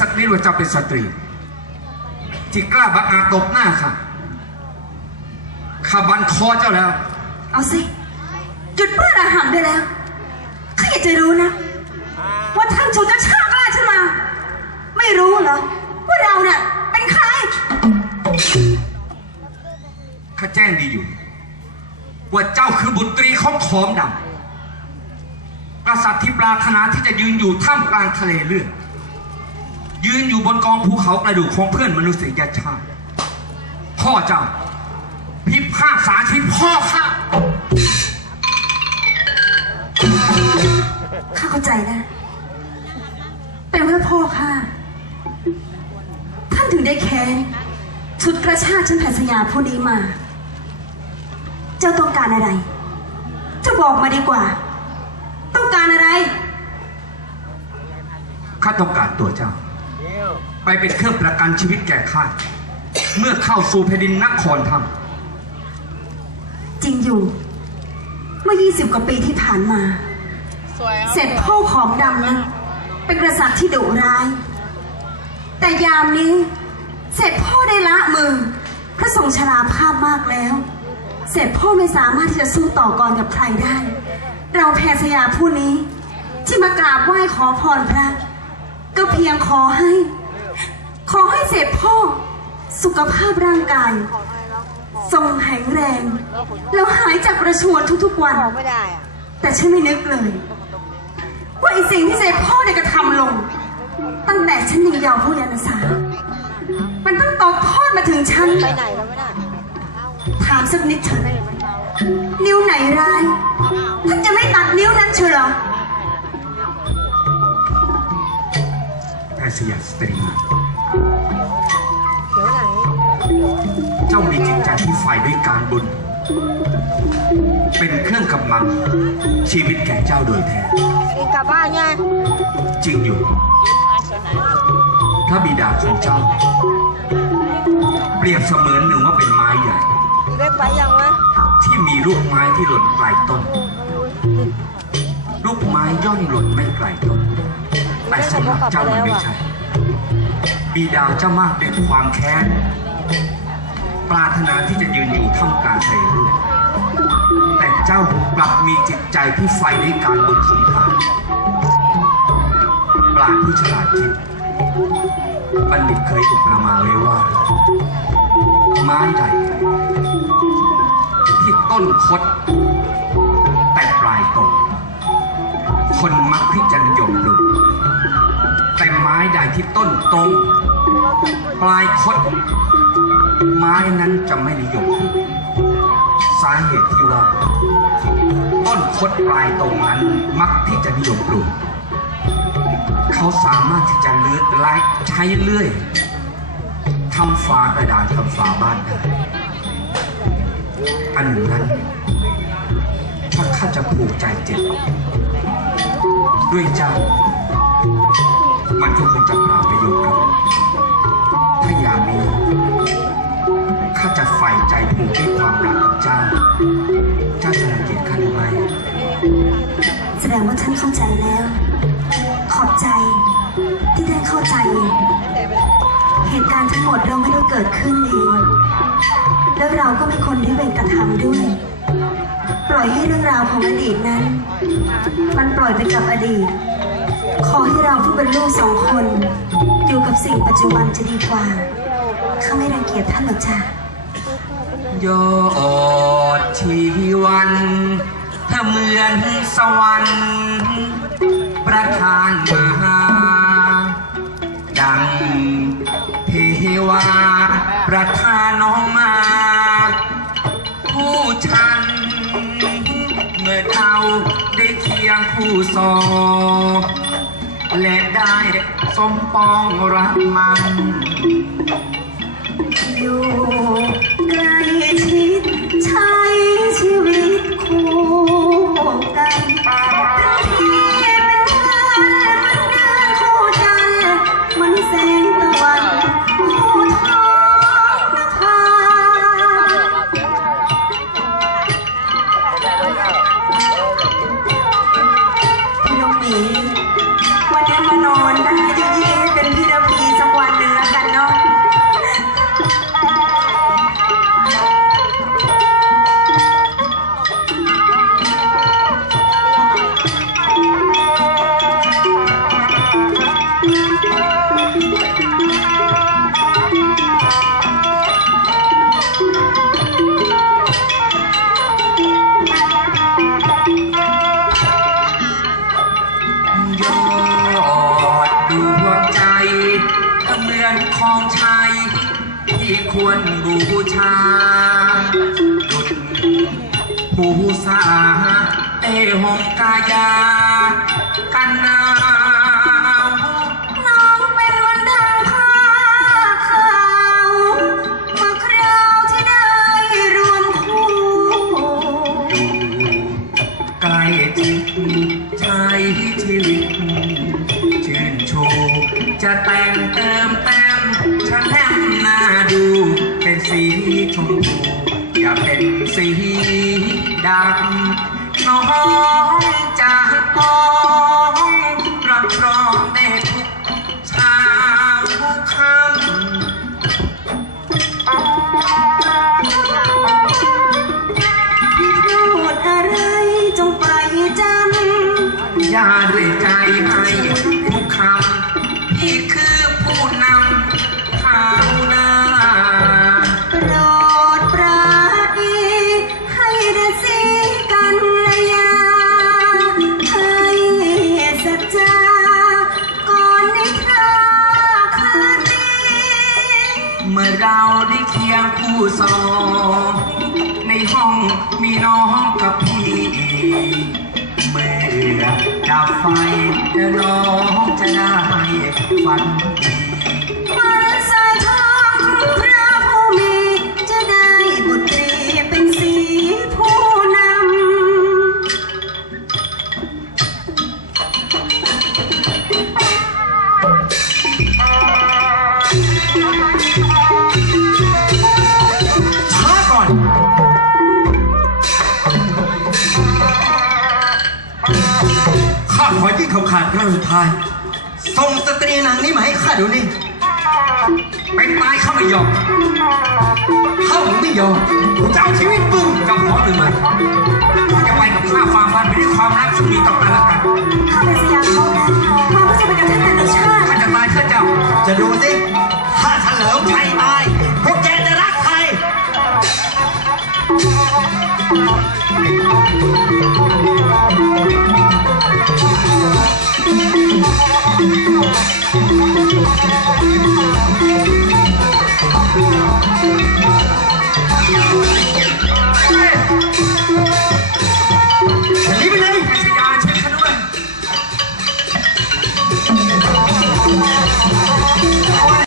สักนิดว่าเจ้าเป็นสตรี ที่กล้าบังอาจตบหน้าค่ะข้าบันคอเจ้าแล้ว เอาสิหยุดเพื่อนอาหารได้แล้วข้าอยากจะรู้นะ ว่าท่านชูกระชากล้าฉันมา ไม่รู้เหรอ ว่าเราเนี่ยเป็นใครข้าแจ้งดีอยู่ ว่าเจ้าคือบุตรีของขอมดำกษัตริย์ที่ปรารถนาที่จะยืนอยู่ท่ามกลางทะเลเลือด ยืนอยู่บนกองภูเขากระดูกของเพื่อนมนุษยชาติ พ่อเจ้า พิพากษาชีวิตพ่อข้าข้าเข้าใจนะเป็นเพราะพ่อข้าท่านถึงได้แค้นชุดกระชากฉันแผ่สยามผู้นี้มา เจ้าต้องการอะไร เจ้าบอกมาดีกว่า ต้องการอะไร ข้าต้องการตัวเจ้า ไปเป็นเครื่องประกันชีวิตแก่ข้าเมื่อเข้าสู่แผ่นดินนครธรรมจริงอยู่ เมื่อ 20 กว่าปีที่ผ่านมาเสร็จพ่อของดำนั้นเป็นกษัตริย์ที่ดุร้าย แต่ยามนี้เสร็จพ่อได้ละมือพระทรงชราภาพมากแล้ว เสร็จพ่อไม่สามารถที่จะสู้ต่อกรกับใครได้ เราแพทย์สยามผู้นี้ ที่มากราบไหว้ขอพรพระ ก็เพียงขอให้ ขอให้เสร็จพ่อ สุขภาพร่างกาย ทรงแข็งแรง แล้วหายจากประชวรทุกๆวัน ไม่ได้อะแต่ฉันไม่นึกเลย ว่าไอสิ่งที่เสพพ่อเนี่ยกระทำลง ตั้งแต่ฉันยังเยาวผู้ยานสามันต้องตกทอดมาถึงฉัน ไปไหนแล้วไม่ได้ ถามสักนิดเถอะนิ้วไหนร้าย สยามสตรีเดี๋ยวไหนเจ้ามีจิตใจที่ฝ่ายด้วยการบุญ เป็นเครื่องกำลัง ชีวิตแก่เจ้าโดยแท้กลับบ้านไงจริงอยู่พระบิดาของเจ้า เปรียบเสมือนหนึ่งว่าเป็นไม้ใหญ่เล็กไปยังวะที่มีลูกไม้ที่หล่นไกลต้น ลูกไม้ย่อมหล่นไม่ไกลต้น แต่สำหรับเจ้ามันไม่ใช่บิดาเจ้ามากด้วยความแค้น ปรารถนาที่จะยืนอยู่ท่ามกลางทะเลแต่เจ้ากลับมีจิตใจที่ใฝ่ในการบุญสงครามปราผู้ฉลาดคิดบัณฑิตเคยอุประมาไว้ว่า ไม้ใดที่ต้นคด แต่ปลายตรงคนมักที่จะนิยมปลูก ที่ต้นตรง ปลายคด ไม้นั้นจะไม่นิยมสาเหตุที่ว่า ต้นคดปลายตรงนั้นมักที่จะนิยมปลูกเขาสามารถที่จะเลื้อยไล่ใช้เลื่อยทำฝากระดานทำฝาบ้านได้อันหนึ่งนั้นถ้าข้าจะผูกใจเจ็บด้วยเจ้ามันก็คงจะ ฝ่ใจผูกด้วยความรักกับเจ้า เจ้าจะรังเกียจข้าหรือไม่แสดงว่าท่านเข้าใจแล้ว ขอบใจที่ได้เข้าใจ เหตุการณ์ทั้งหมดเราไม่ได้เกิดขึ้นเองแล้วเราก็ไม่คนที่เป็นกระทำด้วย ปล่อยให้เรื่องราวของอดีตนั้น มันปล่อยไปกับอดีต ขอให้เราผู้เป็นลูกสองคน อยู่กับสิ่งปัจจุบันจะดีกว่า ข้าไม่รังเกียจท่านหรอกจ้ะ ยอดชีวันถ้าเหมือนสวรรค์ประทานมาดังเทวาประทานน้องมา ผู้ชัน เมื่อเราได้เคียงคู่สองและได้สมปองรักมัน บูชาดุจบูสาเอหงกายา กันหนาวน้องเป็นวันดังผ้าขาวเมื่อคราวที่ได้รวมคู่ใกล้จิตใช้ชีวิต ชื่นชูจะแต่งเติม បងចាស់បងប្រព្រំទេទុកឆាខំពីទូតអរៃចង់ប្រៃចាំយ៉ារួយកាយហើយ อยู่สองในห้องมีน้องกับพี่เมื่อดับไฟแล้วน้องจะได้ฝันดี อยื่นคำขาดครั้งสุดท้าย ส่งสตรีนางนี้มาให้ข้าเดี๋ยวนี้เป็นตายเข้าไม่ยอมถ้ามึงไม่ยอมกูจะเอาชีวิตมึงจะพร้อมหรือไม่กูจะไปกับข้าฟาร์มวันไปด้วยความรักซึ่งมีต่อกันและกันข้าเป็นสยามทองนะความรู้สึกเป็นกับท่านแต่ละชาติข้าจะตายเพื่อเจ้า จะดูสิ